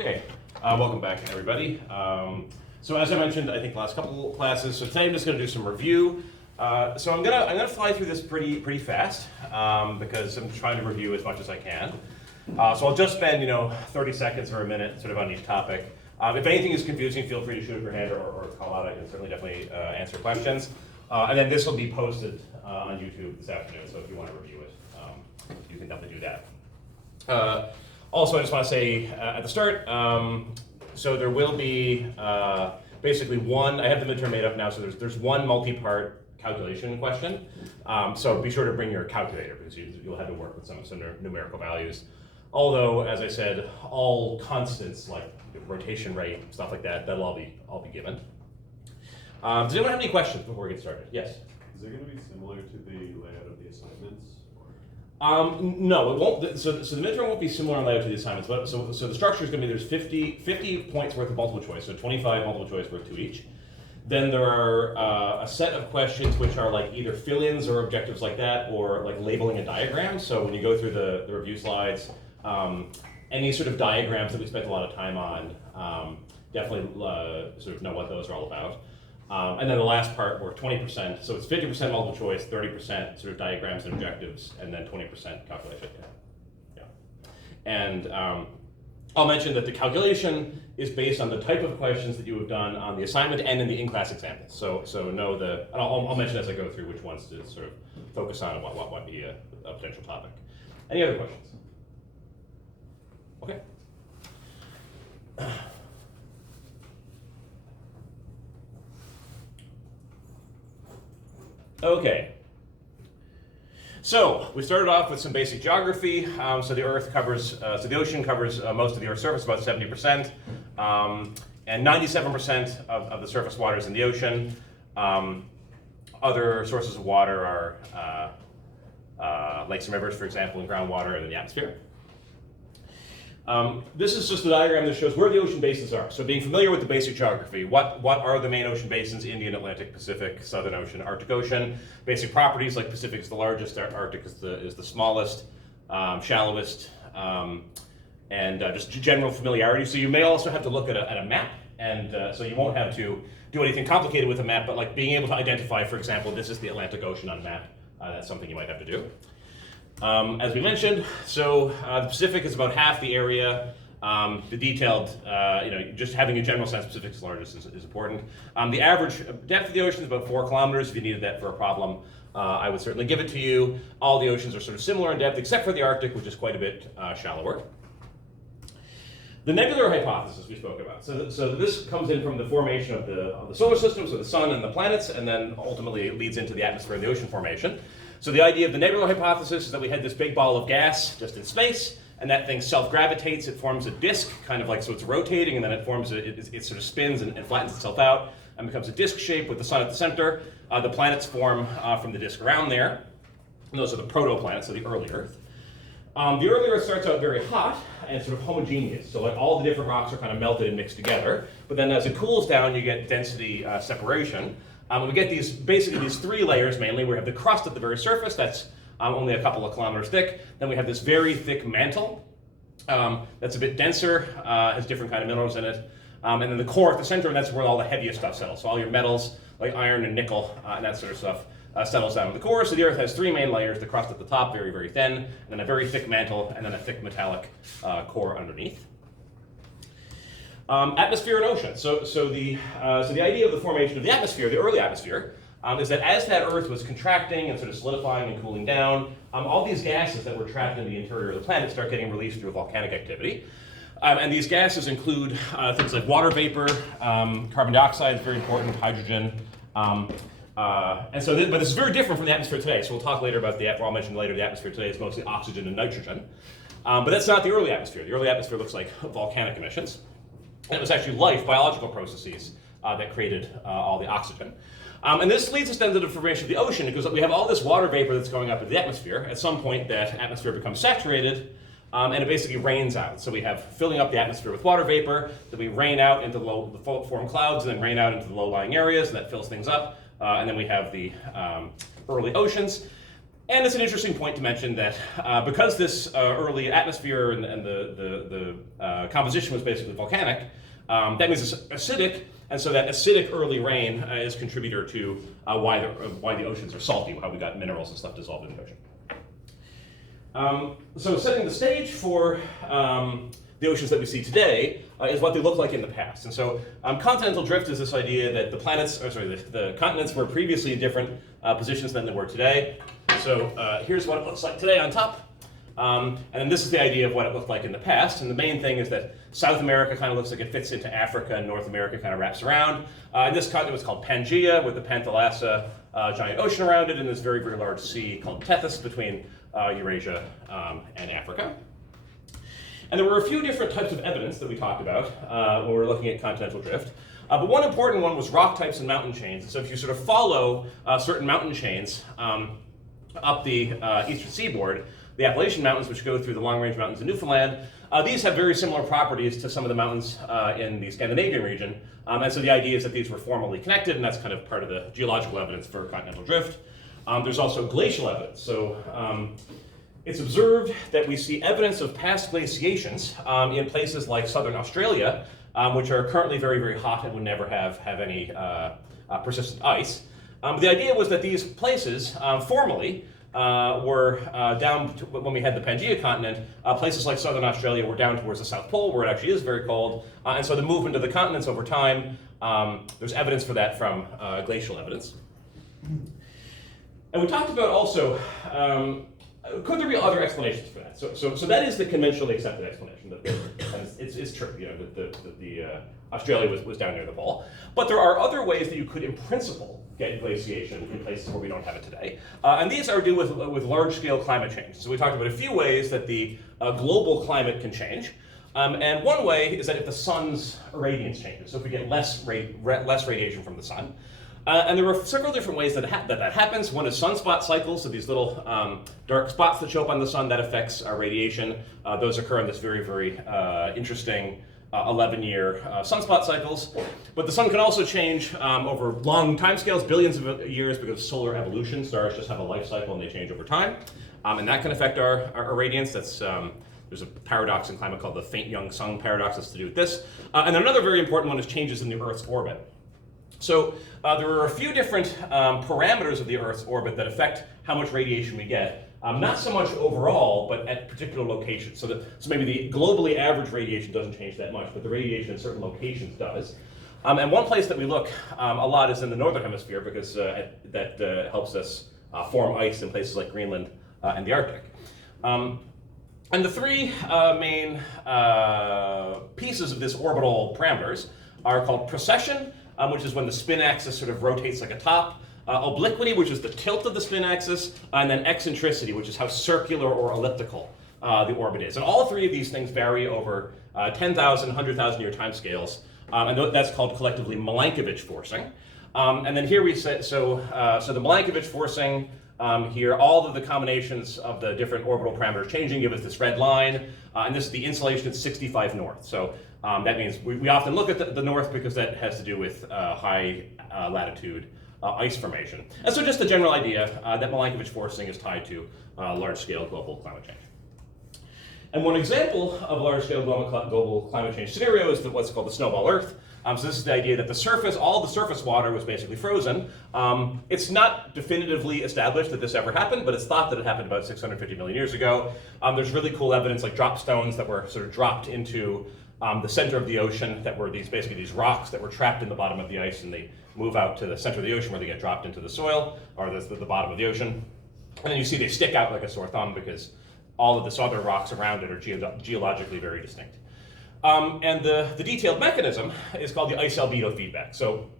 Okay, welcome back everybody. So as I mentioned, I think last couple classes, so today I'm just going to do some review. So I'm gonna fly through this pretty fast because I'm trying to review as much as I can. So I'll just spend 30 seconds or a minute sort of on each topic. If anything is confusing, feel free to shoot up your hand or call out. I can certainly definitely answer questions. And then this will be posted on YouTube this afternoon. So if you want to review it, you can definitely do that. Also, I just want to say at the start, so there will be basically one. I have the midterm made up now, so there's one multi-part calculation question. So be sure to bring your calculator because you'll have to work with some numerical values. Although, as I said, all constants like rotation rate, stuff like that, that'll all be given. Does anyone have any questions before we get started? Yes? Is it going to be similar to the layout of the assignments? No, it won't. So the midterm won't be similar in layout to the assignments. But so the structure is going to be there's 50 points worth of multiple choice, so 25 multiple choice worth 2 each. Then there are a set of questions which are like either fill-ins or objectives like that, or like labeling a diagram. So when you go through the review slides, any sort of diagrams that we spent a lot of time on, definitely sort of know what those are all about. And then the last part, or 20%, so it's 50% multiple choice, 30% sort of diagrams and objectives, and then 20% calculation. Yeah. And I'll mention that the calculation is based on the type of questions that you have done on the assignment and in the in-class examples. So know the, and I'll mention as I go through which ones to sort of focus on and what might be a potential topic. Any other questions? Okay. Okay. So we started off with some basic geography. So the Earth covers, so the ocean covers most of the Earth's surface, about 70%, and 97% of the surface water is in the ocean. Other sources of water are lakes and rivers, for example, and groundwater, and then the atmosphere. This is just a diagram that shows where the ocean basins are. So being familiar with the basic geography, what are the main ocean basins? Indian, Atlantic, Pacific, Southern Ocean, Arctic Ocean. Basic properties, like Pacific is the largest, Arctic is the smallest, shallowest, and just general familiarity. So you may also have to look at a map, and so you won't have to do anything complicated with a map, but like being able to identify, for example, this is the Atlantic Ocean on a map, that's something you might have to do. As we mentioned, so the Pacific is about half the area. The detailed, just having a general sense Pacific's largest is important. The average depth of the ocean is about 4 kilometers. If you needed that for a problem, I would certainly give it to you. All the oceans are sort of similar in depth, except for the Arctic, which is quite a bit shallower. The nebular hypothesis we spoke about. So this comes in from the formation of the solar system, so the sun and the planets, and then ultimately it leads into the atmosphere and the ocean formation. So the idea of the nebular hypothesis is that we had this big ball of gas just in space, and that thing self-gravitates, it forms a disk, kind of like, so it's rotating, and then it forms, it sort of spins and flattens itself out, and becomes a disk shape with the sun at the center. The planets form from the disk around there, and those are the protoplanets, so the early Earth. The early Earth starts out very hot and sort of homogeneous, so like all the different rocks are kind of melted and mixed together, but then as it cools down, you get density separation. We get basically these 3 layers mainly. We have the crust at the very surface, that's only a couple of kilometers thick. Then we have this very thick mantle that's a bit denser, has different kind of minerals in it. And then the core at the center, and that's where all the heaviest stuff settles. So all your metals, like iron and nickel, and that sort of stuff, settles down in the core. So the Earth has 3 main layers, the crust at the top, very, very thin, and then a very thick mantle, and then a thick metallic core underneath. Atmosphere and ocean. So the idea of the formation of the atmosphere, the early atmosphere, is that as that Earth was contracting and sort of solidifying and cooling down, all these gases that were trapped in the interior of the planet start getting released through volcanic activity. And these gases include things like water vapor, carbon dioxide is very important, hydrogen. But this is very different from the atmosphere today. So we'll talk later about I'll mention later the atmosphere today is mostly oxygen and nitrogen. But that's not the early atmosphere. The early atmosphere looks like volcanic emissions. And it was actually life, biological processes, that created all the oxygen. And this leads us then to the formation of the ocean, because we have all this water vapor that's going up into the atmosphere. At some point, that atmosphere becomes saturated, and it basically rains out. So we have filling up the atmosphere with water vapor, then we rain out into the form clouds, and then rain out into the low-lying areas, and that fills things up. And then we have the early oceans. And it's an interesting point to mention that because this early atmosphere and the composition was basically volcanic, that means it's acidic, and so that acidic early rain is a contributor to why the oceans are salty, how we got minerals and stuff dissolved in the ocean. So setting the stage for the oceans that we see today is what they look like in the past. And so continental drift is this idea that the continents were previously in different positions than they were today. So here's what it looks like today on top. And then this is the idea of what it looked like in the past. And the main thing is that South America kind of looks like it fits into Africa, and North America kind of wraps around. And this continent was called Pangaea, with the Panthalassa giant ocean around it, and this very, very large sea called Tethys between Eurasia and Africa. And there were a few different types of evidence that we talked about when we were looking at continental drift. But one important one was rock types and mountain chains. So if you sort of follow certain mountain chains up the eastern seaboard, the Appalachian Mountains, which go through the long-range mountains in Newfoundland, these have very similar properties to some of the mountains in the Scandinavian region. And so the idea is that these were formally connected, and that's kind of part of the geological evidence for continental drift. There's also glacial evidence. So it's observed that we see evidence of past glaciations in places like southern Australia, which are currently very, very hot and would never have any persistent ice. The idea was that these places formerly were down to, when we had the Pangaea continent, places like southern Australia were down towards the South Pole, where it actually is very cold. And so the movement of the continents over time, there's evidence for that from glacial evidence. And we talked about also, could there be other explanations for that? So that is the conventionally accepted explanation. That it's true, you know, that Australia was down near the pole. But there are other ways that you could, in principle, get glaciation in places where we don't have it today. And these are due with large-scale climate change. So we talked about a few ways that the global climate can change. And one way is that if the sun's irradiance changes, so if we get less radiation from the sun. And there are several different ways that happens. One is sunspot cycles, so these little dark spots that show up on the sun, that affects radiation. Those occur in this very, very interesting 11-year sunspot cycles. But the sun can also change over long timescales, billions of years, because of solar evolution. Stars just have a life cycle and they change over time. And that can affect our radiance. There's a paradox in climate called the faint young sun paradox that's to do with this. And then another very important one is changes in the Earth's orbit. So there are a few different parameters of the Earth's orbit that affect how much radiation we get. Not so much overall, but at particular locations. So maybe the globally average radiation doesn't change that much, but the radiation in certain locations does. And one place that we look a lot is in the northern hemisphere, because that helps us form ice in places like Greenland and the Arctic. And the three main pieces of this orbital parameters are called precession, which is when the spin axis sort of rotates like a top, obliquity, which is the tilt of the spin axis, and then eccentricity, which is how circular or elliptical the orbit is. And all three of these things vary over 10,000, 100,000 year time scales, and that's called collectively Milankovitch forcing. And then here we say, so the Milankovitch forcing here, all of the combinations of the different orbital parameters changing give us this red line, and this is the insolation at 65 north. So that means we often look at the north because that has to do with high latitude ice formation. And so just the general idea that Milankovitch forcing is tied to large-scale global climate change. And one example of large-scale global climate change scenario is what's called the snowball Earth. So this is the idea that the surface, all the surface water was basically frozen. It's not definitively established that this ever happened, but it's thought that it happened about 650 million years ago. There's really cool evidence like drop stones that were sort of dropped into the center of the ocean, that were basically these rocks that were trapped in the bottom of the ice, and they move out to the center of the ocean where they get dropped into the soil, or the bottom of the ocean. And then you see they stick out like a sore thumb because all of the other rocks around it are geologically very distinct. And the detailed mechanism is called the ice albedo feedback. So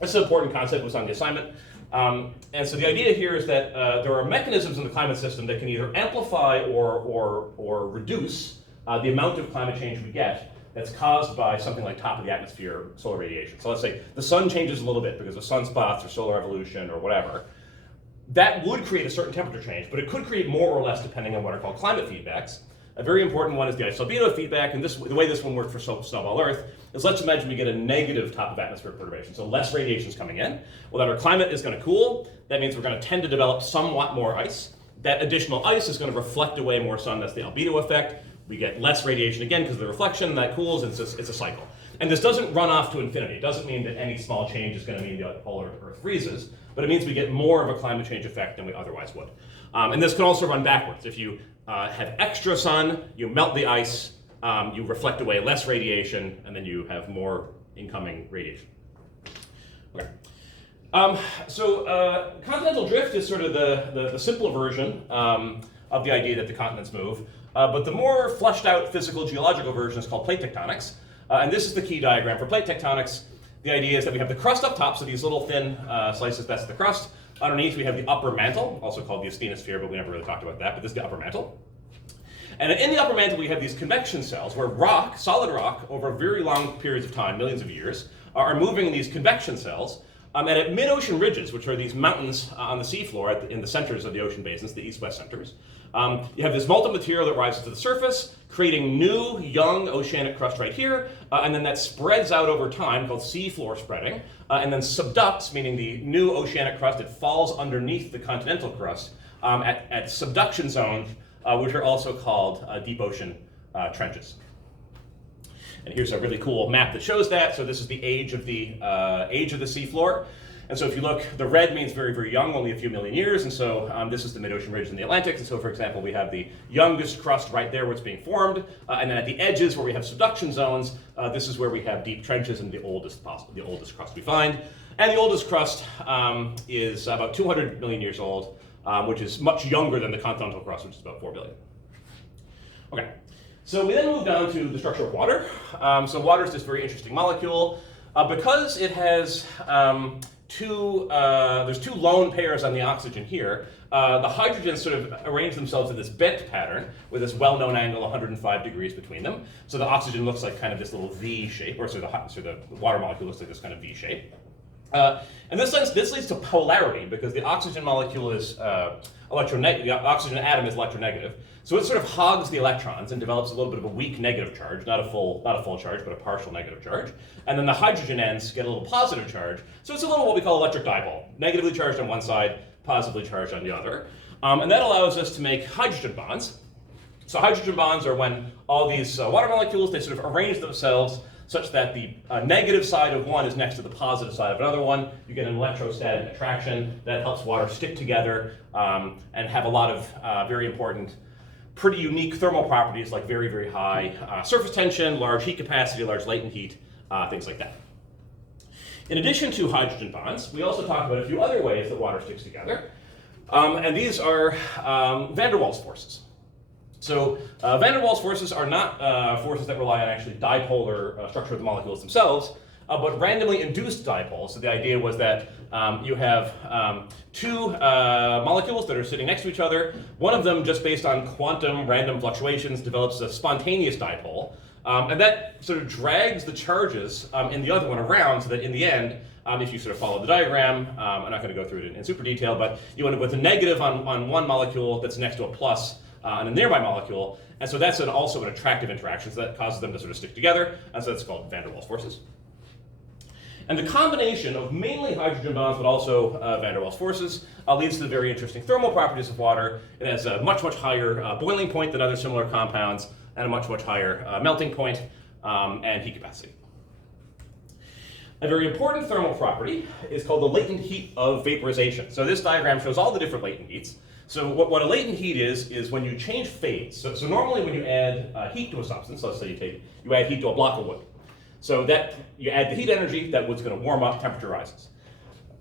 this is an important concept that was on the assignment. And so the idea here is that there are mechanisms in the climate system that can either amplify or reduce the amount of climate change we get that's caused by something like top of the atmosphere solar radiation. So let's say the sun changes a little bit because of sunspots or solar evolution or whatever. That would create a certain temperature change, but it could create more or less depending on what are called climate feedbacks. A very important one is the ice albedo feedback, and the way this one works for snowball Earth is, let's imagine we get a negative top of atmosphere perturbation, so less radiation is coming in. Well, then our climate is going to cool. That means we're going to tend to develop somewhat more ice. that additional ice is going to reflect away more sun. That's the albedo effect. We get less radiation again because of the reflection, that cools, and it's a cycle. And this doesn't run off to infinity. It doesn't mean that any small change is going to mean the polar Earth freezes, but it means we get more of a climate change effect than we otherwise would. And this can also run backwards. If you have extra sun, you melt the ice, you reflect away less radiation, and then you have more incoming radiation. Okay. Continental drift is sort of the simpler version of the idea that the continents move, but the more fleshed out physical geological version is called plate tectonics, and this is the key diagram for plate tectonics. The idea is that we have the crust up top, so these little thin slices, that's the crust. Underneath we have the upper mantle, also called the asthenosphere, but we never really talked about that, but this is the upper mantle. And in the upper mantle we have these convection cells where rock, solid rock, over very long periods of time, millions of years, are moving in these convection cells. And at mid-ocean ridges, which are these mountains on the seafloor in the centers of the ocean basins, the east-west centers, you have this molten material that rises to the surface, creating new, young oceanic crust right here, and then that spreads out over time, called seafloor spreading, and then subducts, meaning the new oceanic crust, it falls underneath the continental crust at subduction zones, which are also called deep ocean trenches. And here's a really cool map that shows that. So this is the age of the seafloor. And so if you look, the red means very, very young, only a few million years. And so this is the mid-ocean ridge in the Atlantic. And so, for example, we have the youngest crust right there where it's being formed. And then at the edges where we have subduction zones, this is where we have deep trenches and the oldest crust we find. And the oldest crust is about 200 million years old, which is much younger than the continental crust, which is about 4 billion. Okay. So we then move down to the structure of water. So water is this very interesting molecule. Because it has there's two lone pairs on the oxygen here, the hydrogens sort of arrange themselves in this bent pattern with this well-known angle 105 degrees between them. So the oxygen looks like kind of this little V shape, or so the water molecule looks like this kind of V shape. And this leads to polarity because the oxygen molecule is electronegative. The oxygen atom is electronegative, so it sort of hogs the electrons and develops a little bit of a weak negative charge, not a full charge, but a partial negative charge. And then the hydrogen ends get a little positive charge, so it's a little what we call electric dipole, negatively charged on one side, positively charged on the other, and that allows us to make hydrogen bonds. So hydrogen bonds are when all these water molecules they sort of arrange themselves such that the negative side of one is next to the positive side of another one. You get an electrostatic attraction that helps water stick together and have a lot of very important, pretty unique thermal properties like very, very high surface tension, large heat capacity, large latent heat, things like that. In addition to hydrogen bonds, we also talk about a few other ways that water sticks together. And these are van der Waals forces. So van der Waals forces are not forces that rely on actually dipolar structure of the molecules themselves, but randomly induced dipoles. So the idea was that you have two molecules that are sitting next to each other. One of them, just based on quantum random fluctuations, develops a spontaneous dipole. And that sort of drags the charges in the other one around so that in the end, if you sort of follow the diagram, I'm not going to go through it in super detail, but you end up with a negative on one molecule that's next to a plus on a nearby molecule, and so that's also an attractive interaction, so that causes them to sort of stick together, and so that's called van der Waals forces. And the combination of mainly hydrogen bonds, but also van der Waals forces, leads to the very interesting thermal properties of water. It has a much, much higher boiling point than other similar compounds, and a much, much higher melting point and heat capacity. A very important thermal property is called the latent heat of vaporization. So this diagram shows all the different latent heats. So what a latent heat is when you change phase. So normally when you add heat to a substance, let's say you add heat to a block of wood. So that you add the heat energy, that wood's going to warm up, temperature rises.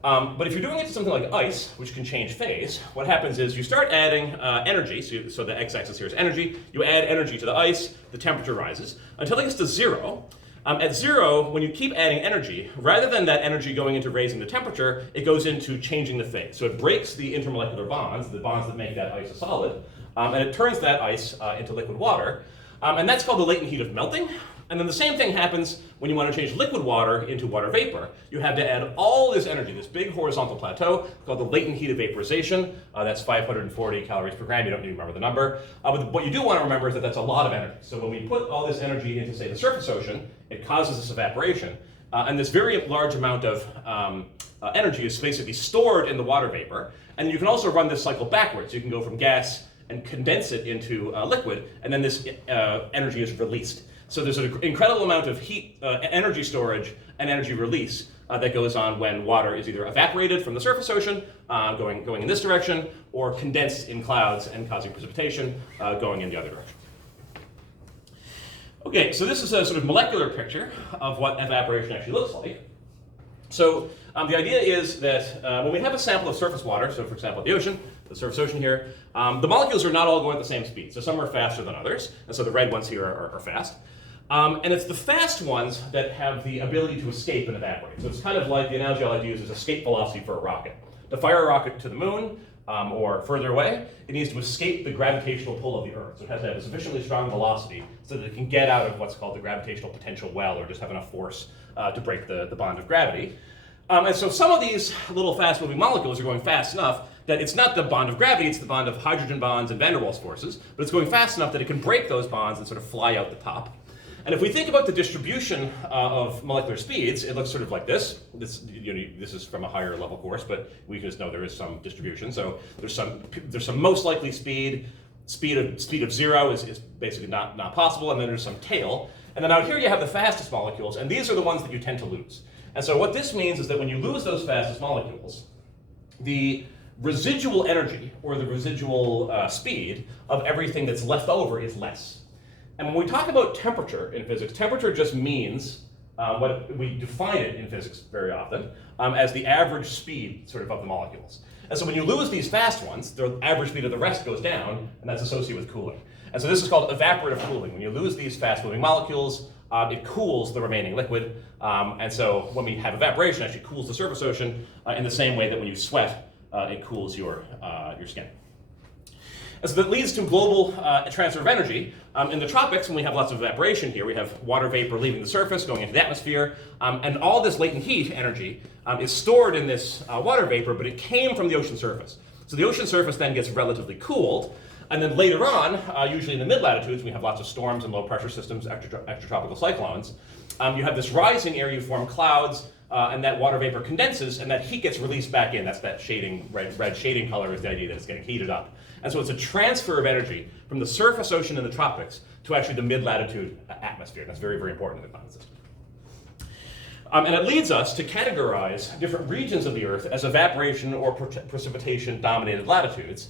But if you're doing it to something like ice, which can change phase, what happens is you start adding energy, so the x-axis here is energy, you add energy to the ice, the temperature rises, until it gets to zero. At zero, when you keep adding energy, rather than that energy going into raising the temperature, it goes into changing the phase. So it breaks the intermolecular bonds, the bonds that make that ice a solid, and it turns that ice into liquid water. And that's called the latent heat of melting. And then the same thing happens when you want to change liquid water into water vapor. You have to add all this energy, this big horizontal plateau called the latent heat of vaporization. That's 540 calories per gram. You don't need to remember the number. But what you do want to remember is that that's a lot of energy. So when we put all this energy into, say, the surface ocean, it causes this evaporation. And this very large amount of energy is basically stored in the water vapor. And you can also run this cycle backwards. You can go from gas and condense it into liquid, and then this energy is released. So there's an incredible amount of heat, energy storage, and energy release that goes on when water is either evaporated from the surface ocean, going in this direction, or condensed in clouds and causing precipitation, going in the other direction. Okay, so this is a sort of molecular picture of what evaporation actually looks like. So the idea is that when we have a sample of surface water, so for example the ocean, the surface ocean here, the molecules are not all going at the same speed. So some are faster than others, and so the red ones here are fast. And it's the fast ones that have the ability to escape and evaporate. So it's kind of like the analogy I like to use is escape velocity for a rocket. To fire a rocket to the moon or further away, it needs to escape the gravitational pull of the Earth. So it has to have a sufficiently strong velocity so that it can get out of what's called the gravitational potential well, or just have enough force to break the bond of gravity. And so some of these little fast-moving molecules are going fast enough that it's not the bond of gravity, it's the bond of hydrogen bonds and van der Waals forces, but it's going fast enough that it can break those bonds and sort of fly out the top. And if we think about the distribution of molecular speeds, it looks sort of like this. This is from a higher level course, but we just know there is some distribution. So there's some most likely speed. Speed of zero is basically not possible, and then there's some tail. And then out here you have the fastest molecules, and these are the ones that you tend to lose. And so what this means is that when you lose those fastest molecules, the residual energy, or the residual speed of everything that's left over is less. And when we talk about temperature in physics, temperature just means what we define it in physics very often as the average speed sort of the molecules. And so when you lose these fast ones, the average speed of the rest goes down, and that's associated with cooling. And so this is called evaporative cooling. When you lose these fast-moving molecules, it cools the remaining liquid. And so when we have evaporation, it actually cools the surface ocean in the same way that when you sweat, it cools your skin. And so that leads to global transfer of energy. In the tropics, when we have lots of evaporation here, we have water vapor leaving the surface, going into the atmosphere, and all this latent heat energy is stored in this water vapor, but it came from the ocean surface. So the ocean surface then gets relatively cooled, and then later on, usually in the mid-latitudes, we have lots of storms and low-pressure systems, extratropical cyclones. You have this rising area, you form clouds, and that water vapor condenses, and that heat gets released back in. That's that shading, red shading color is the idea that it's getting heated up. And so it's a transfer of energy from the surface ocean in the tropics to actually the mid-latitude atmosphere. That's very, very important in the climate system. And it leads us to categorize different regions of the Earth as evaporation or precipitation-dominated latitudes.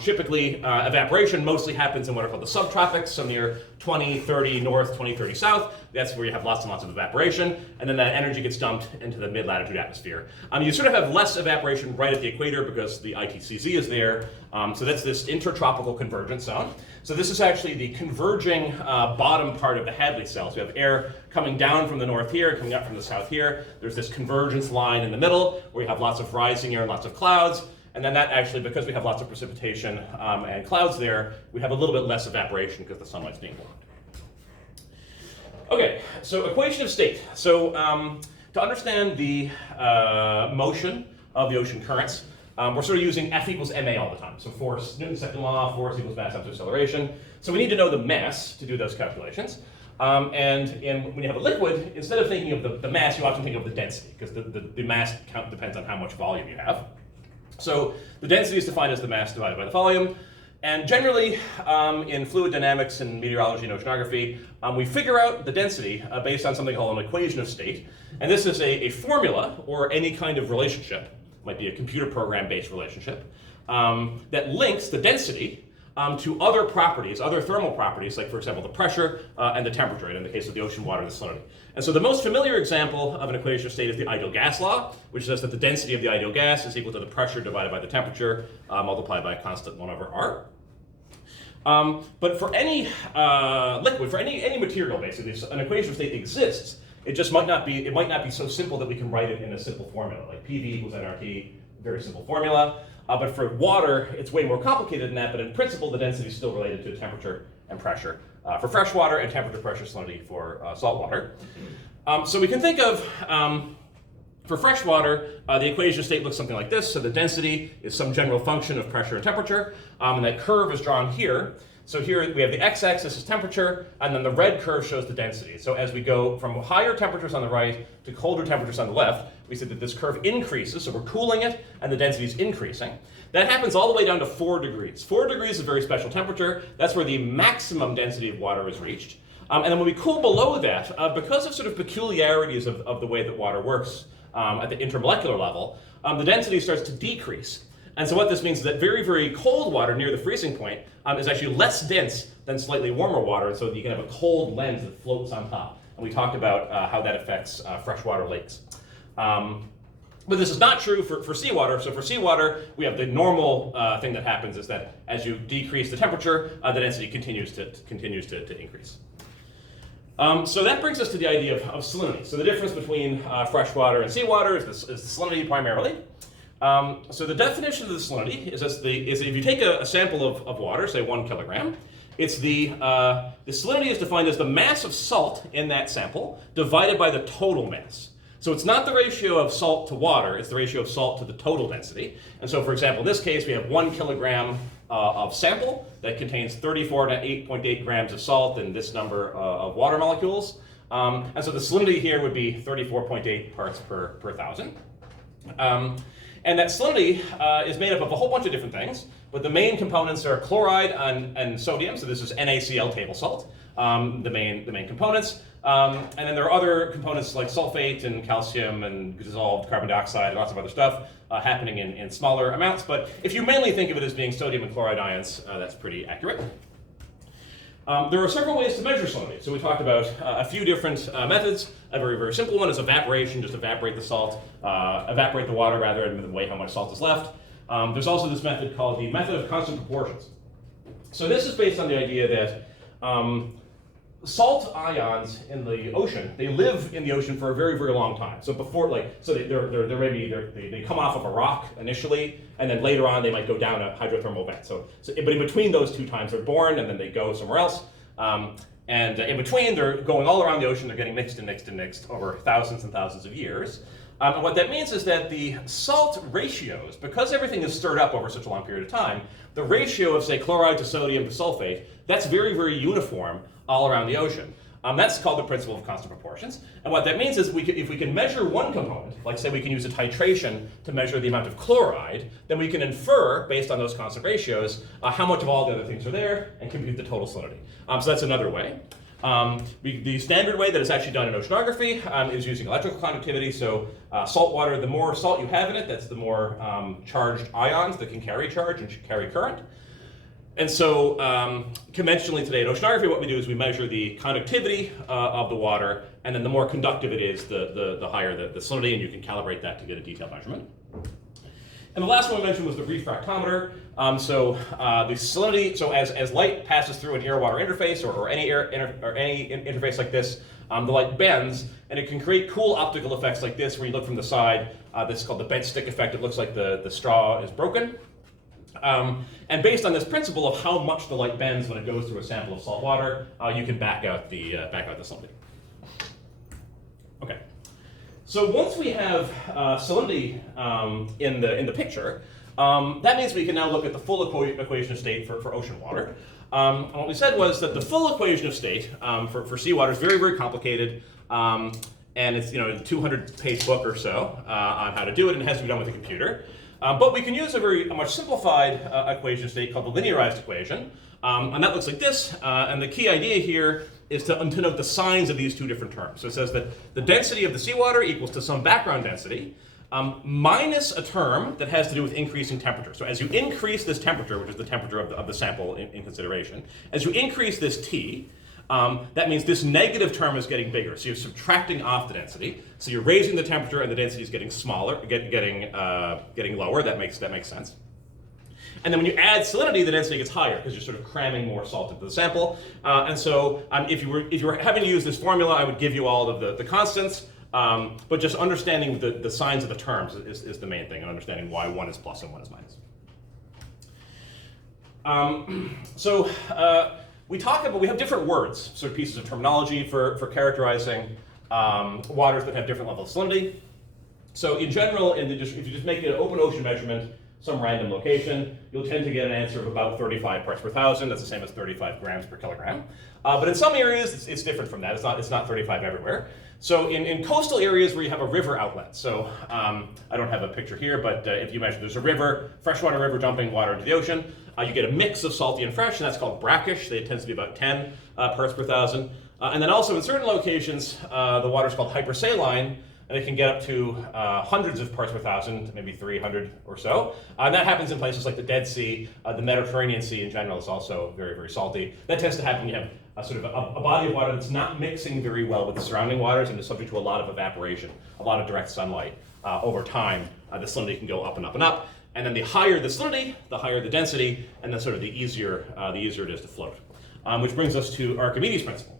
Typically, evaporation mostly happens in what are called the subtropics, so near 2030 north, 2030 south. That's where you have lots and lots of evaporation, and then that energy gets dumped into the mid-latitude atmosphere. You sort of have less evaporation right at the equator because the ITCZ is there, so that's this intertropical convergence zone. So this is actually the converging bottom part of the Hadley cell. So we have air coming down from the north here, coming up from the south here. There's this convergence line in the middle where you have lots of rising air and lots of clouds. And then that actually, because we have lots of precipitation and clouds there, we have a little bit less evaporation because the sunlight's being blocked. Okay, so equation of state. So to understand the motion of the ocean currents, we're sort of using F equals ma all the time. So force, Newton's second law, force equals mass times acceleration. So we need to know the mass to do those calculations. And when you have a liquid, instead of thinking of the mass, you often think of the density, because the mass count depends on how much volume you have. So the density is defined as the mass divided by the volume. And generally, in fluid dynamics and meteorology and oceanography, we figure out the density based on something called an equation of state. And this is a formula or any kind of relationship, might be a computer program-based relationship, that links the density to other properties, other thermal properties, like for example the pressure and the temperature, and in the case of the ocean water, the salinity. And so the most familiar example of an equation of state is the ideal gas law, which says that the density of the ideal gas is equal to the pressure divided by the temperature multiplied by a constant 1 over r. But for any liquid, for any material, basically, an equation of state exists. It just might not be so simple that we can write it in a simple formula, like PV equals nRT, very simple formula. But for water, it's way more complicated than that, but in principle, the density is still related to temperature and pressure for fresh water and temperature, pressure, salinity for salt water. So we can think of, for fresh water, the equation of state looks something like this. So the density is some general function of pressure and temperature, and that curve is drawn here. So here we have the x-axis is temperature, and then the red curve shows the density. So as we go from higher temperatures on the right to colder temperatures on the left, we see that this curve increases, so we're cooling it, and the density is increasing. That happens all the way down to 4 degrees. 4 degrees is a very special temperature. That's where the maximum density of water is reached. And then when we cool below that, because of sort of peculiarities of the way that water works at the intermolecular level, the density starts to decrease. And so what this means is that very, very cold water near the freezing point is actually less dense than slightly warmer water, and so you can have a cold lens that floats on top. And we talked about how that affects freshwater lakes. But this is not true for seawater. So for seawater, we have the normal thing that happens is that as you decrease the temperature, the density continues to increase. So that brings us to the idea of salinity. So the difference between freshwater and seawater is the salinity primarily. So the definition of the salinity is that if you take a sample of water, say 1 kilogram, it's the salinity is defined as the mass of salt in that sample divided by the total mass. So it's not the ratio of salt to water, it's the ratio of salt to the total density. And so for example, in this case, we have 1 kilogram of sample that contains 34.8 grams of salt and this number of water molecules. And so the salinity here would be 34.8 parts per thousand. And that salinity is made up of a whole bunch of different things, but the main components are chloride and sodium, so this is NaCl table salt, the main components. And then there are other components like sulfate and calcium and dissolved carbon dioxide and lots of other stuff happening in smaller amounts, but if you mainly think of it as being sodium and chloride ions, that's pretty accurate. There are several ways to measure salinity. So we talked about a few different methods. A very, very simple one is evaporation, just evaporate the salt, evaporate the water rather, and weigh how much salt is left. There's also this method called the method of constant proportions. So this is based on the idea that salt ions in the ocean, they live in the ocean for a very, very long time. So before, they come off of a rock initially, and then later on they might go down a hydrothermal vent. But in between those two times they're born, and then they go somewhere else. And in between, they're going all around the ocean, they're getting mixed and mixed and mixed over thousands and thousands of years. And what that means is that the salt ratios, because everything is stirred up over such a long period of time, the ratio of, say, chloride to sodium to sulfate, that's very, very uniform all around the ocean. That's called the principle of constant proportions. And what that means is if we can measure one component, like say we can use a titration to measure the amount of chloride, then we can infer, based on those constant ratios, how much of all the other things are there and compute the total salinity. So that's another way. The standard way that is actually done in oceanography is using electrical conductivity. So salt water, the more salt you have in it, that's the more charged ions that can carry charge and carry current. And so conventionally today in oceanography, what we do is we measure the conductivity of the water, and then the more conductive it is, the higher the salinity, and you can calibrate that to get a detailed measurement. And the last one I mentioned was the refractometer. The salinity, so as light passes through an air-water interface or any interface like this, the light bends, and it can create cool optical effects like this, where you look from the side. This is called the bent stick effect. It looks like the straw is broken. And based on this principle of how much the light bends when it goes through a sample of salt water, you can back out the salinity. Okay. So once we have salinity in the picture, that means we can now look at the full equation of state for ocean water. And what we said was that the full equation of state for seawater is very, very complicated. And it's a 200-page book or so on how to do it, and it has to be done with a computer. But we can use a much simplified equation of state called the linearized equation. And that looks like this. And the key idea here is to note the signs of these two different terms. So it says that the density of the seawater equals to some background density minus a term that has to do with increasing temperature. So as you increase this temperature, which is the temperature of the sample in consideration, as you increase this T, that means this negative term is getting bigger. So you're subtracting off the density. So you're raising the temperature and the density is getting smaller, getting lower. That makes sense. And then when you add salinity, the density gets higher because you're sort of cramming more salt into the sample. And so if you were having to use this formula, I would give you all of the constants. But just understanding the signs of the terms is the main thing, and understanding why one is plus and one is minus. We have different words, sort of pieces of terminology for characterizing waters that have different levels of salinity. So in general, if you just make an open ocean measurement, some random location, you'll tend to get an answer of about 35 parts per thousand. That's the same as 35 grams per kilogram. But in some areas, it's different from that. It's not 35 everywhere. So in coastal areas where you have a river outlet, so I don't have a picture here, but if you imagine there's a river, freshwater river dumping water into the ocean, you get a mix of salty and fresh, and that's called brackish. It tends to be about 10 parts per thousand. And then also in certain locations, the water is called hypersaline, and it can get up to hundreds of parts per thousand, maybe 300 or so. And that happens in places like the Dead Sea, the Mediterranean Sea in general is also very, very salty. That tends to happen when you have sort of a body of water that's not mixing very well with the surrounding waters and is subject to a lot of evaporation, a lot of direct sunlight. Over time, the salinity can go up and up and up. And then the higher the salinity, the higher the density, and then sort of the easier it is to float. Which brings us to Archimedes' principle.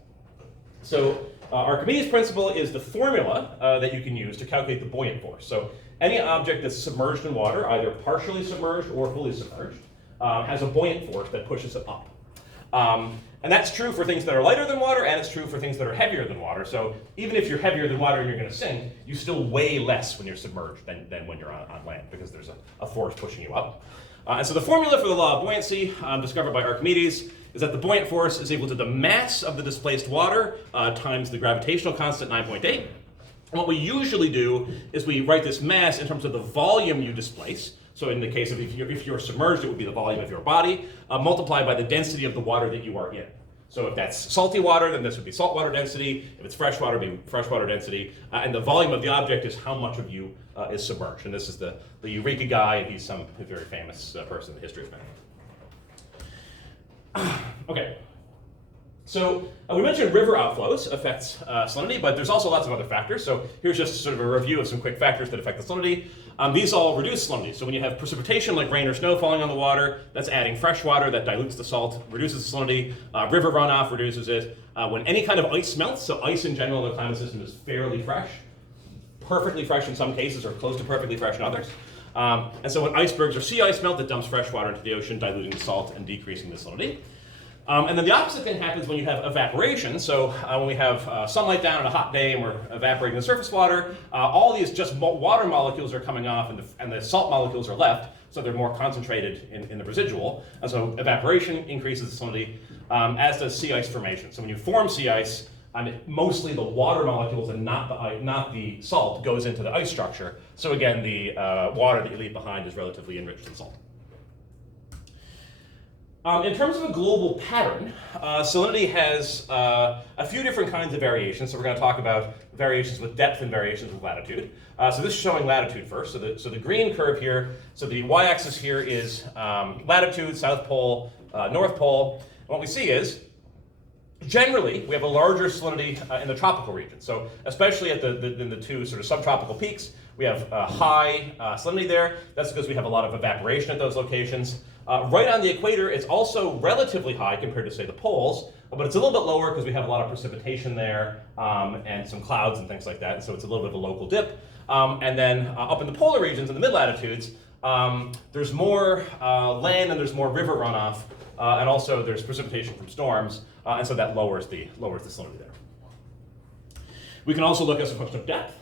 So Archimedes' principle is the formula that you can use to calculate the buoyant force. So any object that's submerged in water, either partially submerged or fully submerged, has a buoyant force that pushes it up. And that's true for things that are lighter than water, and it's true for things that are heavier than water. So even if you're heavier than water and you're going to sink, you still weigh less when you're submerged than when you're on land, because there's a force pushing you up. And so the formula for the law of buoyancy, discovered by Archimedes, is that the buoyant force is equal to the mass of the displaced water times the gravitational constant 9.8. And what we usually do is we write this mass in terms of the volume you displace. So in the case of if you're submerged, it would be the volume of your body, multiplied by the density of the water that you are in. So if that's salty water, then this would be saltwater density. If it's freshwater, it would be freshwater density. And the volume of the object is how much of you is submerged. And this is the Eureka guy, and he's some very famous person in the history of man. Okay. So we mentioned river outflows affects salinity, but there's also lots of other factors. So here's just sort of a review of some quick factors that affect the salinity. These all reduce salinity. So when you have precipitation like rain or snow falling on the water, that's adding fresh water that dilutes the salt, reduces the salinity. River runoff reduces it. When any kind of ice melts, so ice in general in the climate system is fairly fresh, perfectly fresh in some cases or close to perfectly fresh in others. And so when icebergs or sea ice melt, it dumps fresh water into the ocean, diluting the salt and decreasing the salinity. And then the opposite thing happens when you have evaporation. So when we have sunlight down on a hot day and we're evaporating the surface water, all these just water molecules are coming off and the salt molecules are left, so they're more concentrated in the residual. And so evaporation increases the salinity, as does sea ice formation. So when you form sea ice, mostly the water molecules and not the salt goes into the ice structure. So again, the water that you leave behind is relatively enriched in salt. In terms of a global pattern, salinity has a few different kinds of variations. So we're going to talk about variations with depth and variations with latitude. So this is showing latitude first. So the green curve here, so the y-axis here is latitude, South Pole, North Pole. And what we see is, generally, we have a larger salinity in the tropical region. So especially at in the two sort of subtropical peaks, we have high salinity there. That's because we have a lot of evaporation at those locations. Right on the equator, it's also relatively high compared to, say, the poles, but it's a little bit lower because we have a lot of precipitation there and some clouds and things like that, and so it's a little bit of a local dip. And then up in the polar regions, in the mid-latitudes, there's more land and there's more river runoff, and also there's precipitation from storms, and so that lowers the salinity there. We can also look at a function of depth.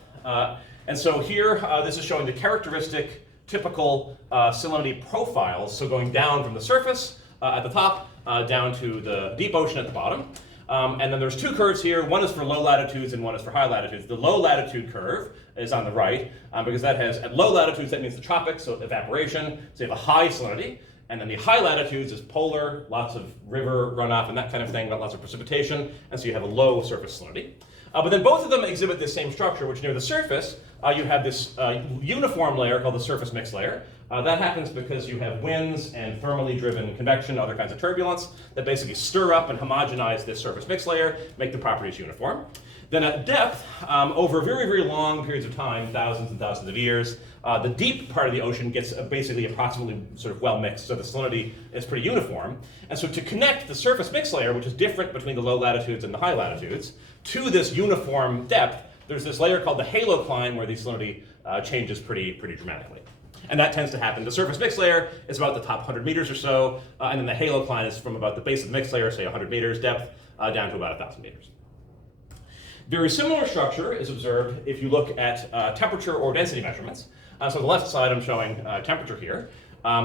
And so here, this is showing the characteristic typical salinity profiles, so going down from the surface at the top down to the deep ocean at the bottom. And then there's two curves here. One is for low latitudes and one is for high latitudes. The low latitude curve is on the right because that has, at low latitudes, that means the tropics, so evaporation, so you have a high salinity. And then the high latitudes is polar, lots of river runoff and that kind of thing, but lots of precipitation, and so you have a low surface salinity. But then both of them exhibit this same structure, which near the surface, you have this uniform layer called the surface mix layer. That happens because you have winds and thermally driven convection, other kinds of turbulence, that basically stir up and homogenize this surface mix layer, make the properties uniform. Then at depth, over very, very long periods of time, thousands and thousands of years, the deep part of the ocean gets basically approximately sort of well mixed, so the salinity is pretty uniform. And so to connect the surface mix layer, which is different between the low latitudes and the high latitudes, to this uniform depth, there's this layer called the halocline where the salinity changes pretty dramatically. And that tends to happen. The surface mix layer is about the top 100 meters or so, and then the halocline is from about the base of the mix layer, say 100 meters depth, down to about 1,000 meters. Very similar structure is observed if you look at temperature or density measurements. So on the left side, I'm showing temperature here.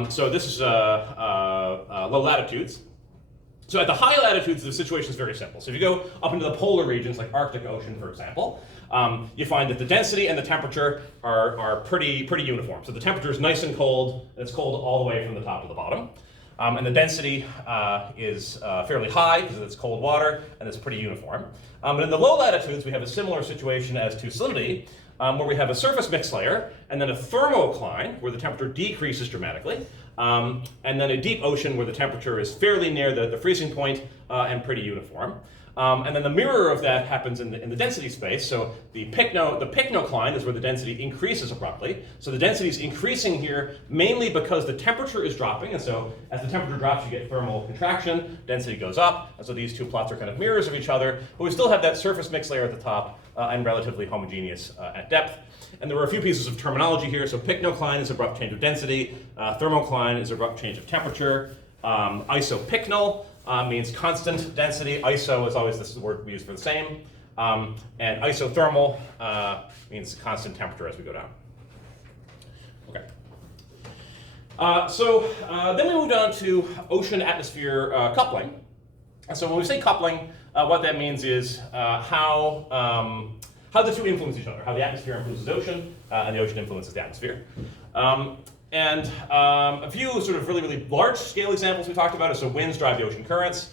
So this is low latitudes. So at the high latitudes, the situation is very simple. So if you go up into the polar regions, like Arctic Ocean, for example, you find that the density and the temperature are pretty uniform. So the temperature is nice and cold, and it's cold all the way from the top to the bottom. And the density is fairly high because it's cold water, and it's pretty uniform. But in the low latitudes, we have a similar situation as to salinity, where we have a surface mixed layer, and then a thermocline, where the temperature decreases dramatically, and then a deep ocean where the temperature is fairly near the freezing point and pretty uniform. And then the mirror of that happens in the density space. So the pycnocline is where the density increases abruptly. So the density is increasing here mainly because the temperature is dropping. And so as the temperature drops, you get thermal contraction, density goes up. And so these two plots are kind of mirrors of each other, but we still have that surface mix layer at the top and relatively homogeneous at depth. And there were a few pieces of terminology here. So pycnocline is abrupt change of density. Thermocline is abrupt change of temperature. Isopycnal means constant density. Iso is always this word we use for the same. And isothermal means constant temperature as we go down. Okay. Then we moved on to ocean-atmosphere coupling. And so when we say coupling, what that means is how the two influence each other, how the atmosphere influences the ocean and the ocean influences the atmosphere. A few sort of really large-scale examples we talked about is so winds drive the ocean currents,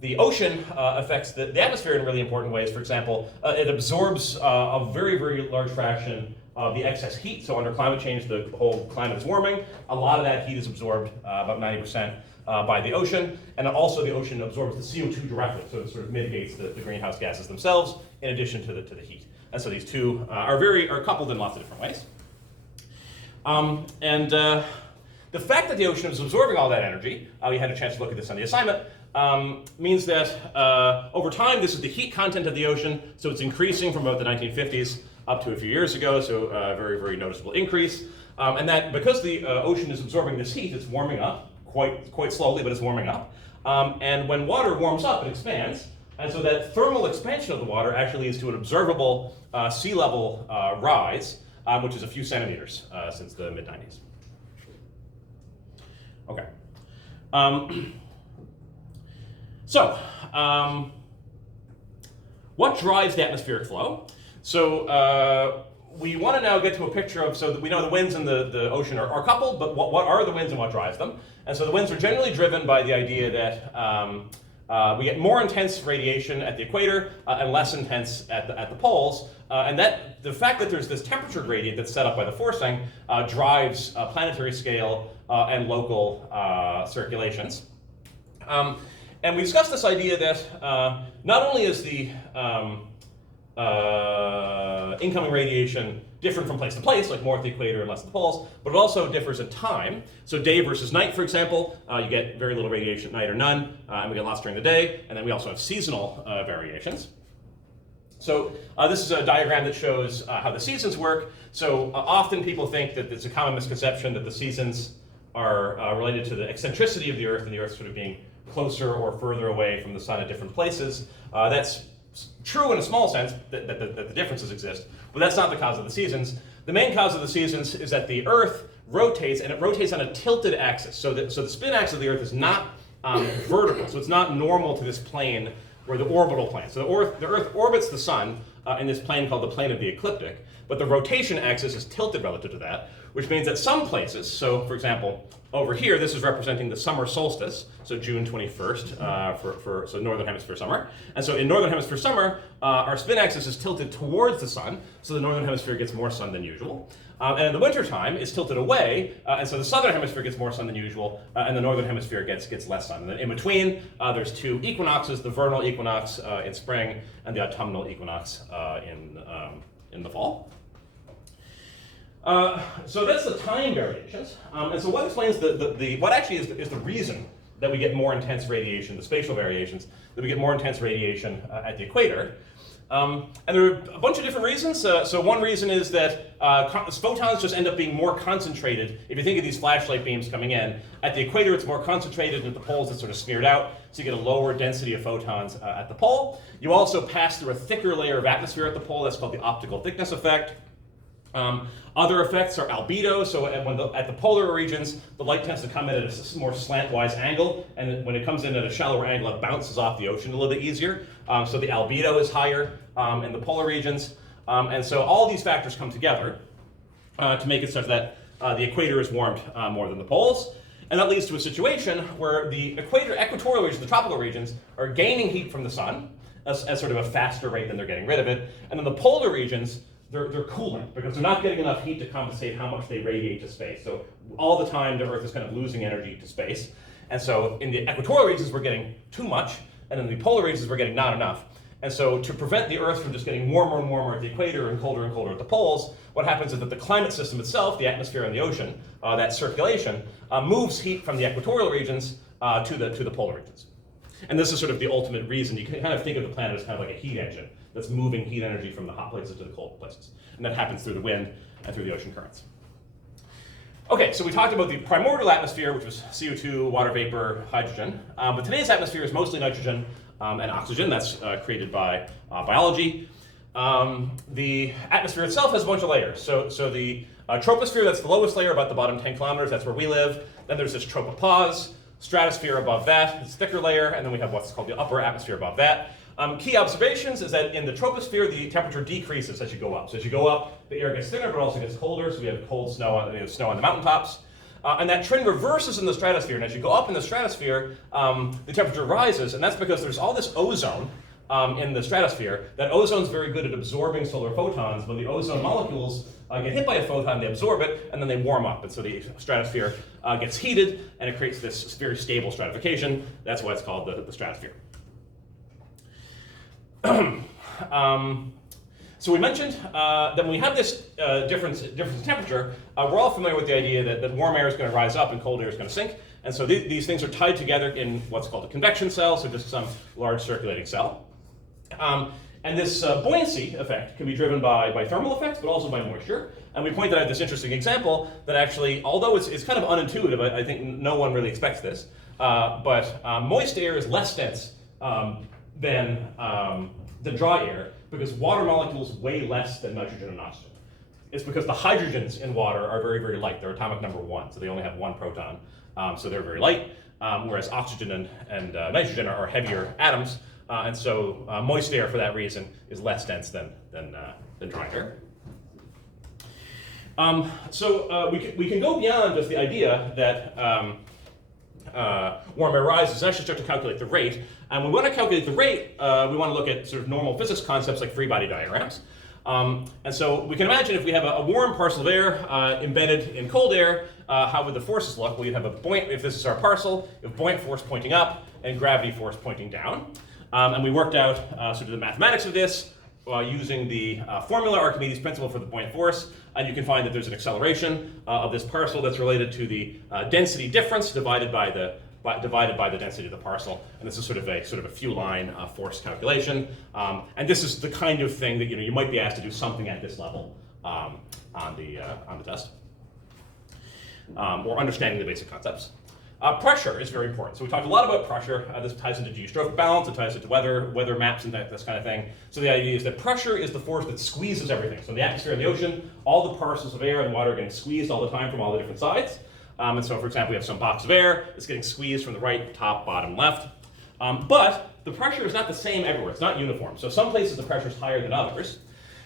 the ocean affects the atmosphere in really important ways. For example, it absorbs a very large fraction of the excess heat. So under climate change, the whole climate is warming. A lot of that heat is absorbed, about 90%, by the ocean. And also the ocean absorbs the CO2 directly, so it sort of mitigates the greenhouse gases themselves in addition to the heat. And so these two are coupled in lots of different ways. The fact that the ocean is absorbing all that energy, we had a chance to look at this on the assignment, means that over time, this is the heat content of the ocean, so it's increasing from about the 1950s up to a few years ago, so a very noticeable increase. And that because the ocean is absorbing this heat, it's warming up quite slowly, but it's warming up. And when water warms up, it expands. And so that thermal expansion of the water actually leads to an observable sea level rise, which is a few centimeters since the mid-90s. Okay. What drives the atmospheric flow? So we want to now get to a picture of, so that we know the winds and the ocean are coupled, but what are the winds and what drives them? And so the winds are generally driven by the idea that we get more intense radiation at the equator and less intense at the poles. And that the fact that there's this temperature gradient that's set up by the forcing drives planetary scale and local circulations. And we discussed this idea that not only is the incoming radiation different from place to place, like more at the equator and less at the poles, but it also differs in time. So day versus night, for example, you get very little radiation at night or none, and we get lots during the day, and then we also have seasonal variations. So this is a diagram that shows how the seasons work. So often people think that it's a common misconception that the seasons are related to the eccentricity of the Earth and the Earth sort of being closer or further away from the sun at different places. That's true in a small sense that the differences exist, but that's not the cause of the seasons. The main cause of the seasons is that the Earth rotates, and it rotates on a tilted axis. So the spin axis of the Earth is not vertical, so it's not normal to this plane or the orbital plane. So the Earth orbits the sun in this plane called the plane of the ecliptic, but the rotation axis is tilted relative to that, which means that some places, so for example, over here, this is representing the summer solstice, so June 21st so northern hemisphere summer. And so in northern hemisphere summer, our spin axis is tilted towards the sun, so the northern hemisphere gets more sun than usual. And in the wintertime, it's tilted away, and so the southern hemisphere gets more sun than usual, and the northern hemisphere gets less sun. And then in between, there's two equinoxes, the vernal equinox in spring and the autumnal equinox in the fall. So that's the time variations. And so what explains what actually is the reason that we get more intense radiation, the spatial variations, that we get more intense radiation at the equator. And there are a bunch of different reasons. So one reason is that photons just end up being more concentrated. If you think of these flashlight beams coming in, at the equator it's more concentrated, and at the poles it's sort of smeared out, so you get a lower density of photons at the pole. You also pass through a thicker layer of atmosphere at the pole, that's called the optical thickness effect. Other effects are albedo, so at the polar regions, the light tends to come in at a more slantwise angle, and when it comes in at a shallower angle, it bounces off the ocean a little bit easier. So the albedo is higher in the polar regions. And so all these factors come together to make it such that the equator is warmed more than the poles. And that leads to a situation where the equatorial regions, the tropical regions, are gaining heat from the sun at sort of a faster rate than they're getting rid of it. And then the polar regions, they're cooling because they're not getting enough heat to compensate how much they radiate to space. So all the time, the Earth is kind of losing energy to space. And so in the equatorial regions, we're getting too much, and in the polar regions, we're getting not enough. And so to prevent the Earth from just getting warmer and warmer at the equator and colder at the poles, what happens is that the climate system itself, the atmosphere and the ocean, that circulation, moves heat from the equatorial regions to the polar regions. And this is sort of the ultimate reason. You can kind of think of the planet as kind of like a heat engine that's moving heat energy from the hot places to the cold places. And that happens through the wind and through the ocean currents. Okay, so we talked about the primordial atmosphere, which was CO2, water vapor, hydrogen. But today's atmosphere is mostly nitrogen and oxygen. That's created by biology. The atmosphere itself has a bunch of layers. So the troposphere, that's the lowest layer, about the bottom 10 kilometers. That's where we live. Then there's this tropopause, stratosphere above that, this thicker layer, and then we have what's called the upper atmosphere above that. Key observations is that in the troposphere, the temperature decreases as you go up. So as you go up, the air gets thinner, but also gets colder. So we have cold snow, snow on the mountaintops. And that trend reverses in the stratosphere. And as you go up in the stratosphere, the temperature rises. And that's because there's all this ozone in the stratosphere. That ozone is very good at absorbing solar photons. When the ozone molecules get hit by a photon, they absorb it, and then they warm up. And so the stratosphere gets heated, and it creates this very stable stratification. That's why it's called the stratosphere. So we mentioned that when we have this difference in temperature, we're all familiar with the idea that warm air is going to rise up and cold air is going to sink. And so these things are tied together in what's called a convection cell, so just some large circulating cell. And this buoyancy effect can be driven by thermal effects, but also by moisture. And we pointed out this interesting example that actually, although it's kind of unintuitive, I think no one really expects this, but moist air is less dense than dry air because water molecules weigh less than nitrogen and oxygen. It's because the hydrogens in water are very, very light. They're atomic number 1, so they only have 1 proton. So they're very light, whereas oxygen and nitrogen are heavier atoms. And so moist air, for that reason, is less dense than dry air. So we can go beyond just the idea that warm air rises and actually start to calculate the rate. And when we want to calculate the rate, we want to look at sort of normal physics concepts like free body diagrams. And so we can imagine if we have a warm parcel of air embedded in cold air, how would the forces look? Well, you'd have a buoyant, if this is our parcel, you have buoyant force pointing up and gravity force pointing down. And we worked out sort of the mathematics of this using the formula, Archimedes' principle for the buoyant force. And you can find that there's an acceleration of this parcel that's related to the density difference divided by the density of the parcel. And this is sort of a few line force calculation. And this is the kind of thing that you might be asked to do something at this level on the test, or understanding the basic concepts. Pressure is very important. So we talked a lot about pressure. This ties into geostrophic balance. It ties into weather maps and this kind of thing. So the idea is that pressure is the force that squeezes everything. So in the atmosphere and the ocean, all the parcels of air and water are getting squeezed all the time from all the different sides. And so, for example, we have some box of air. It's getting squeezed from the right, top, bottom, left. But the pressure is not the same everywhere. It's not uniform. So some places the pressure is higher than others.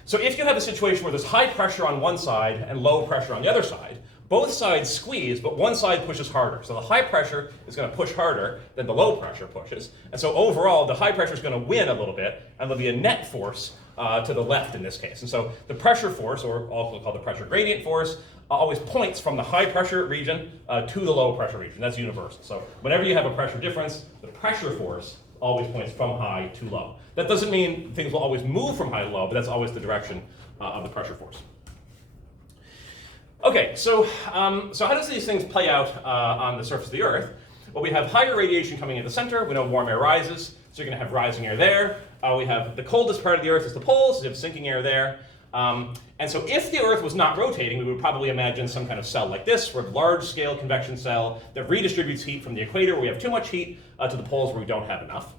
So if you have a situation where there's high pressure on one side and low pressure on the other side, both sides squeeze, but one side pushes harder. So the high pressure is going to push harder than the low pressure pushes. And so overall, the high pressure is going to win a little bit, and there'll be a net force to the left in this case. And so the pressure force, or also called the pressure gradient force, always points from the high pressure region to the low pressure region. That's universal. So whenever you have a pressure difference, the pressure force always points from high to low. That doesn't mean things will always move from high to low, but that's always the direction of the pressure force. Okay, so how does these things play out on the surface of the Earth? Well, we have higher radiation coming in the center. We know warm air rises, so you're going to have rising air there. We have the coldest part of the Earth is the poles, so you have sinking air there. And so if the Earth was not rotating, we would probably imagine some kind of cell like this, where a large-scale convection cell that redistributes heat from the equator where we have too much heat to the poles where we don't have enough.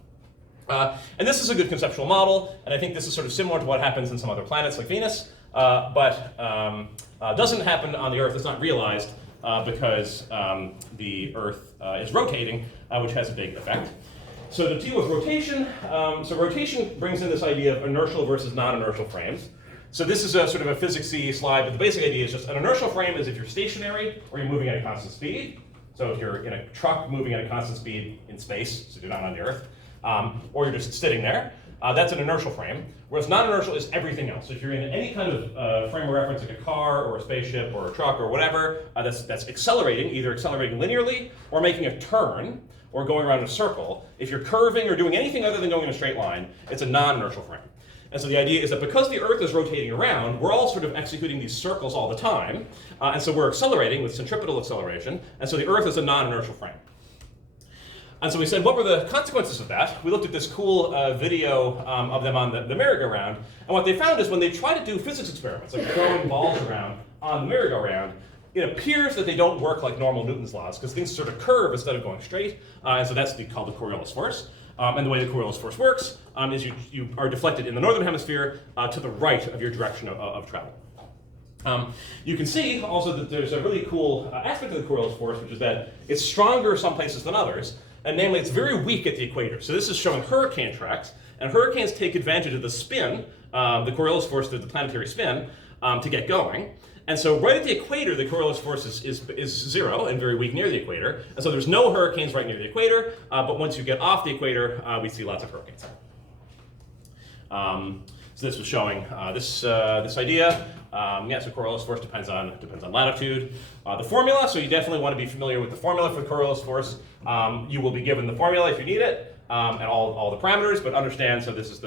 And this is a good conceptual model, and I think this is sort of similar to what happens in some other planets like Venus. but doesn't happen on the Earth. It's not realized because the Earth is rotating, which has a big effect. So to deal with rotation, so rotation brings in this idea of inertial versus non-inertial frames. So this is a sort of a physics-y slide, but the basic idea is just an inertial frame is if you're stationary or you're moving at a constant speed. So if you're in a truck moving at a constant speed in space, so you're not on the Earth, or you're just sitting there, that's an inertial frame. Whereas non-inertial is everything else. So if you're in any kind of frame of reference, like a car or a spaceship or a truck or whatever, that's accelerating, either accelerating linearly or making a turn or going around in a circle. If you're curving or doing anything other than going in a straight line, it's a non-inertial frame. And so the idea is that because the Earth is rotating around, we're all sort of executing these circles all the time. And so we're accelerating with centripetal acceleration. And so the Earth is a non-inertial frame. And so we said, what were the consequences of that? We looked at this cool video of them on the merry-go-round. And what they found is when they try to do physics experiments, like throwing balls around on the merry-go-round, it appears that they don't work like normal Newton's laws, because things sort of curve instead of going straight. And so that's called the Coriolis force. And the way the Coriolis force works is you are deflected in the northern hemisphere to the right of your direction of travel. You can see also that there's a really cool aspect of the Coriolis force, which is that it's stronger some places than others, and namely it's very weak at the equator. So this is showing hurricane tracks, and hurricanes take advantage of the spin, the Coriolis force, the planetary spin, to get going. And so right at the equator, the Coriolis force is zero and very weak near the equator. And so there's no hurricanes right near the equator, but once you get off the equator, we see lots of hurricanes. So this was showing this idea. So Coriolis force depends on latitude. The formula, so you definitely want to be familiar with the formula for the Coriolis force. You will be given the formula if you need it, and all the parameters, but understand, so this is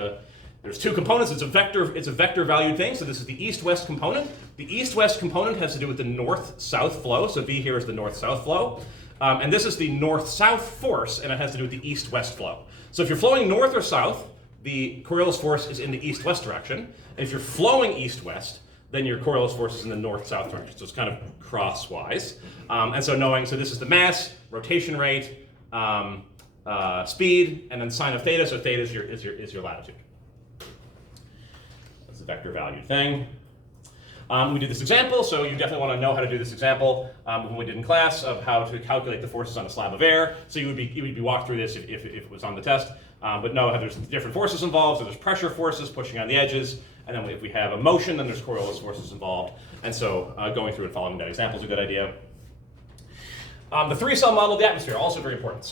there's two components. It's a vector valued thing. So this is the east-west component. The east-west component has to do with the north-south flow. So V here is the north-south flow. And this is the north-south force, and it has to do with the east-west flow. So if you're flowing north or south, the Coriolis force is in the east-west direction. And if you're flowing east-west, then your Coriolis force is in the north-south direction. So it's kind of crosswise. And so so this is the mass, rotation rate, speed, and then sine of theta. So theta is your latitude. That's a vector valued thing. We did this example, so you definitely want to know how to do this example when we did in class of how to calculate the forces on a slab of air. So you would be walked through this if it was on the test. But know how there's different forces involved. So there's pressure forces pushing on the edges, and then if we have a motion, then there's Coriolis forces involved. And so going through and following that example is a good idea. The three-cell model of the atmosphere, also very important.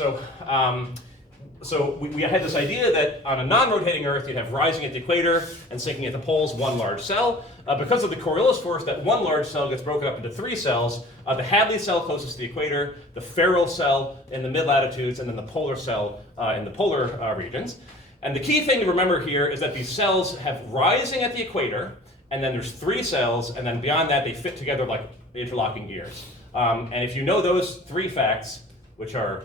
So we had this idea that on a non-rotating Earth, you'd have rising at the equator and sinking at the poles, one large cell. Because of the Coriolis force, that one large cell gets broken up into three cells. The Hadley cell closest to the equator, the Ferrel cell in the mid-latitudes, and then the polar cell in the polar regions. And the key thing to remember here is that these cells have rising at the equator, and then there's three cells, and then beyond that, they fit together like interlocking gears. And if you know those three facts, which are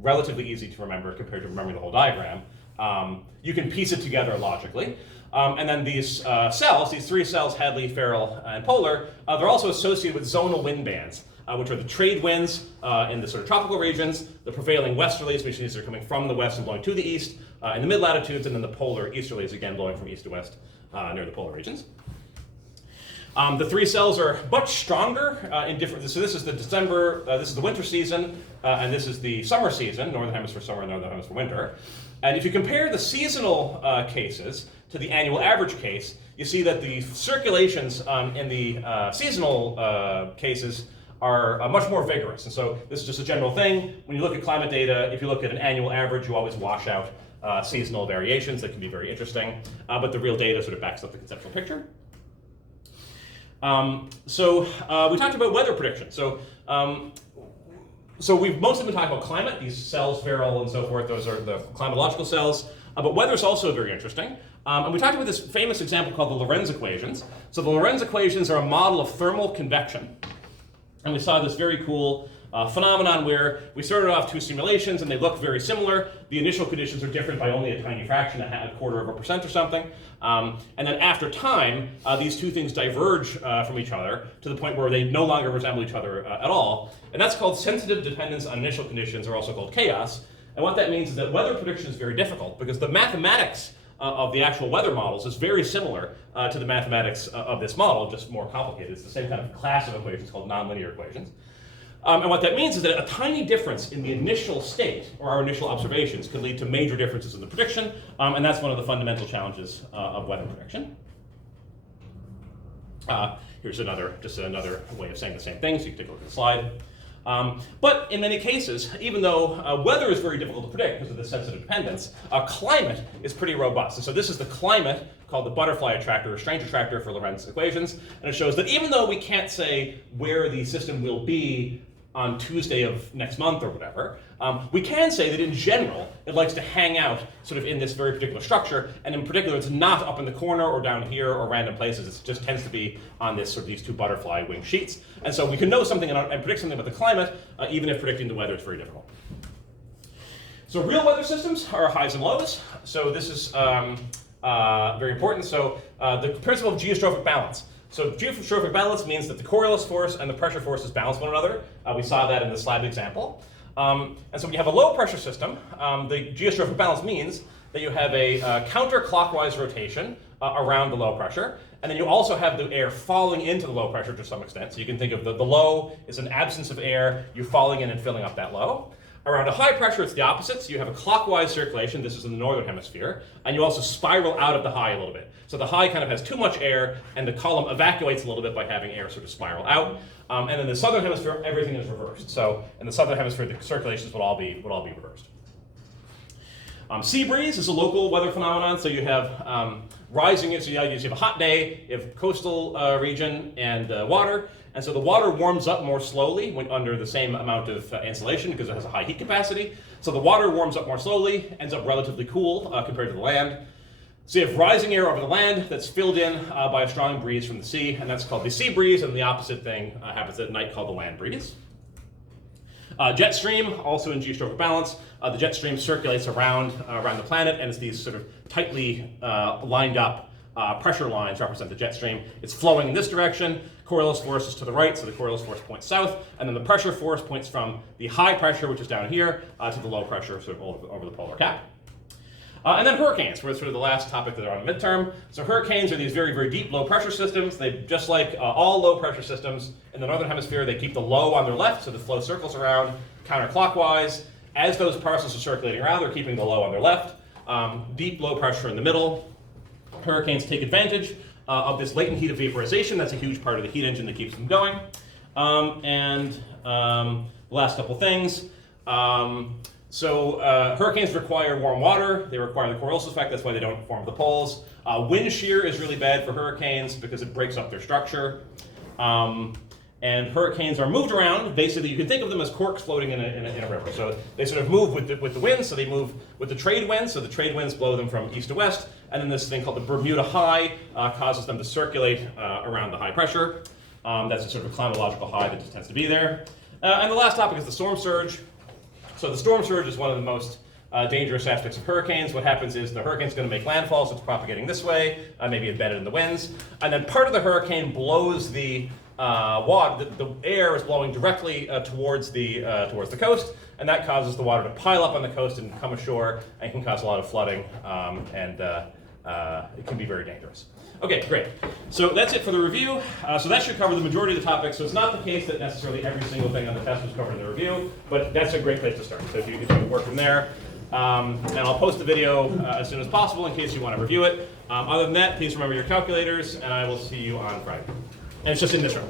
relatively easy to remember compared to remembering the whole diagram, you can piece it together logically. And then these cells, these three cells, Hadley, Ferrel, and polar, they're also associated with zonal wind bands, which are the trade winds in the sort of tropical regions, the prevailing westerlies, which means they're coming from the west and blowing to the east, in the mid-latitudes, and then the polar easterlies, again, blowing from east to west near the polar regions. The three cells are much stronger in different. So this is the this is the winter season, and this is the summer season, northern hemisphere summer, northern hemisphere winter. And if you compare the seasonal cases to the annual average case, you see that the circulations in the seasonal cases are much more vigorous. And so this is just a general thing. When you look at climate data, if you look at an annual average, you always wash out seasonal variations that can be very interesting. But the real data sort of backs up the conceptual picture. We talked about weather prediction. So we've mostly been talking about climate, these cells, Ferrel and so forth, those are the climatological cells. But weather is also very interesting. And we talked about this famous example called the Lorentz equations. So the Lorentz equations are a model of thermal convection. And we saw this very cool phenomenon where we started off two simulations and they look very similar. The initial conditions are different by only a tiny fraction, a quarter of a percent or something. And then after time, these two things diverge from each other to the point where they no longer resemble each other at all. And that's called sensitive dependence on initial conditions, or also called chaos. And what that means is that weather prediction is very difficult because the mathematics of the actual weather models is very similar to the mathematics of this model, just more complicated. It's the same kind of class of equations called nonlinear equations. And what that means is that a tiny difference in the initial state, or our initial observations, could lead to major differences in the prediction, and that's one of the fundamental challenges of weather prediction. Here's just another way of saying the same thing, so you can take a look at the slide. But in many cases, even though weather is very difficult to predict because of the sensitive dependence, climate is pretty robust. And so this is the climate called the butterfly attractor or strange attractor for Lorentz equations. And it shows that even though we can't say where the system will be on Tuesday of next month or whatever, we can say that in general, it likes to hang out sort of in this very particular structure, and in particular, it's not up in the corner or down here or random places. It just tends to be on this sort of these two butterfly wing sheets. And so we can know something and predict something about the climate, even if predicting the weather is very difficult. So real weather systems are highs and lows. So this is very important. So the principle of geostrophic balance. So geostrophic balance means that the Coriolis force and the pressure forces balance one another. We saw that in the slide example. And so when you have a low pressure system, the geostrophic balance means that you have a counterclockwise rotation around the low pressure. And then you also have the air falling into the low pressure to some extent. So you can think of the low as an absence of air, you falling in and filling up that low. Around a high pressure, it's the opposite. So you have a clockwise circulation. This is in the northern hemisphere. And you also spiral out of the high a little bit. So the high kind of has too much air, and the column evacuates a little bit by having air sort of spiral out. And in the southern hemisphere, everything is reversed. So in the southern hemisphere, the circulations would all be reversed. Sea breeze is a local weather phenomenon. So you have rising, so you have a hot day, you have coastal region and water. And so the water warms up more slowly when under the same amount of insulation because it has a high heat capacity. So the water warms up more slowly, ends up relatively cool compared to the land. So you have rising air over the land that's filled in by a strong breeze from the sea, and that's called the sea breeze, and the opposite thing happens at night called the land breeze. Jet stream, also in geostrophic balance. The jet stream circulates around the planet, and it's these sort of tightly lined up pressure lines represent the jet stream. It's flowing in this direction. Coriolis force is to the right, so the Coriolis force points south, and then the pressure force points from the high pressure, which is down here, to the low pressure, sort of over the polar cap. And then hurricanes, were sort of the last topic that are on midterm. So hurricanes are these very, very deep low pressure systems. They, just like all low pressure systems in the northern hemisphere, they keep the low on their left, so the flow circles around counterclockwise. As those parcels are circulating around, they're keeping the low on their left. Deep low pressure in the middle. Hurricanes take advantage of this latent heat of vaporization. That's a huge part of the heat engine that keeps them going. Last couple things. Hurricanes require warm water. They require the Coriolis effect. That's why they don't form the poles. Wind shear is really bad for hurricanes because it breaks up their structure. And hurricanes are moved around. Basically, you can think of them as corks floating in a river. So they sort of move with the wind. So they move with the trade winds. So the trade winds blow them from east to west. And then this thing called the Bermuda High causes them to circulate around the high pressure. That's a sort of climatological high that just tends to be there. And the last topic is the storm surge. So the storm surge is one of the most dangerous aspects of hurricanes. What happens is the hurricane's going to make landfall, so it's propagating this way, maybe embedded in the winds. And then part of the hurricane blows the water. The air is blowing directly towards the coast, and that causes the water to pile up on the coast and come ashore, and can cause a lot of flooding, and it can be very dangerous. Okay, great. So that's it for the review. So that should cover the majority of the topics. So it's not the case that necessarily every single thing on the test was covered in the review, but that's a great place to start. So if you can work from there. And I'll post the video as soon as possible in case you want to review it. Other than that, please remember your calculators, and I will see you on Friday. And it's just in this room.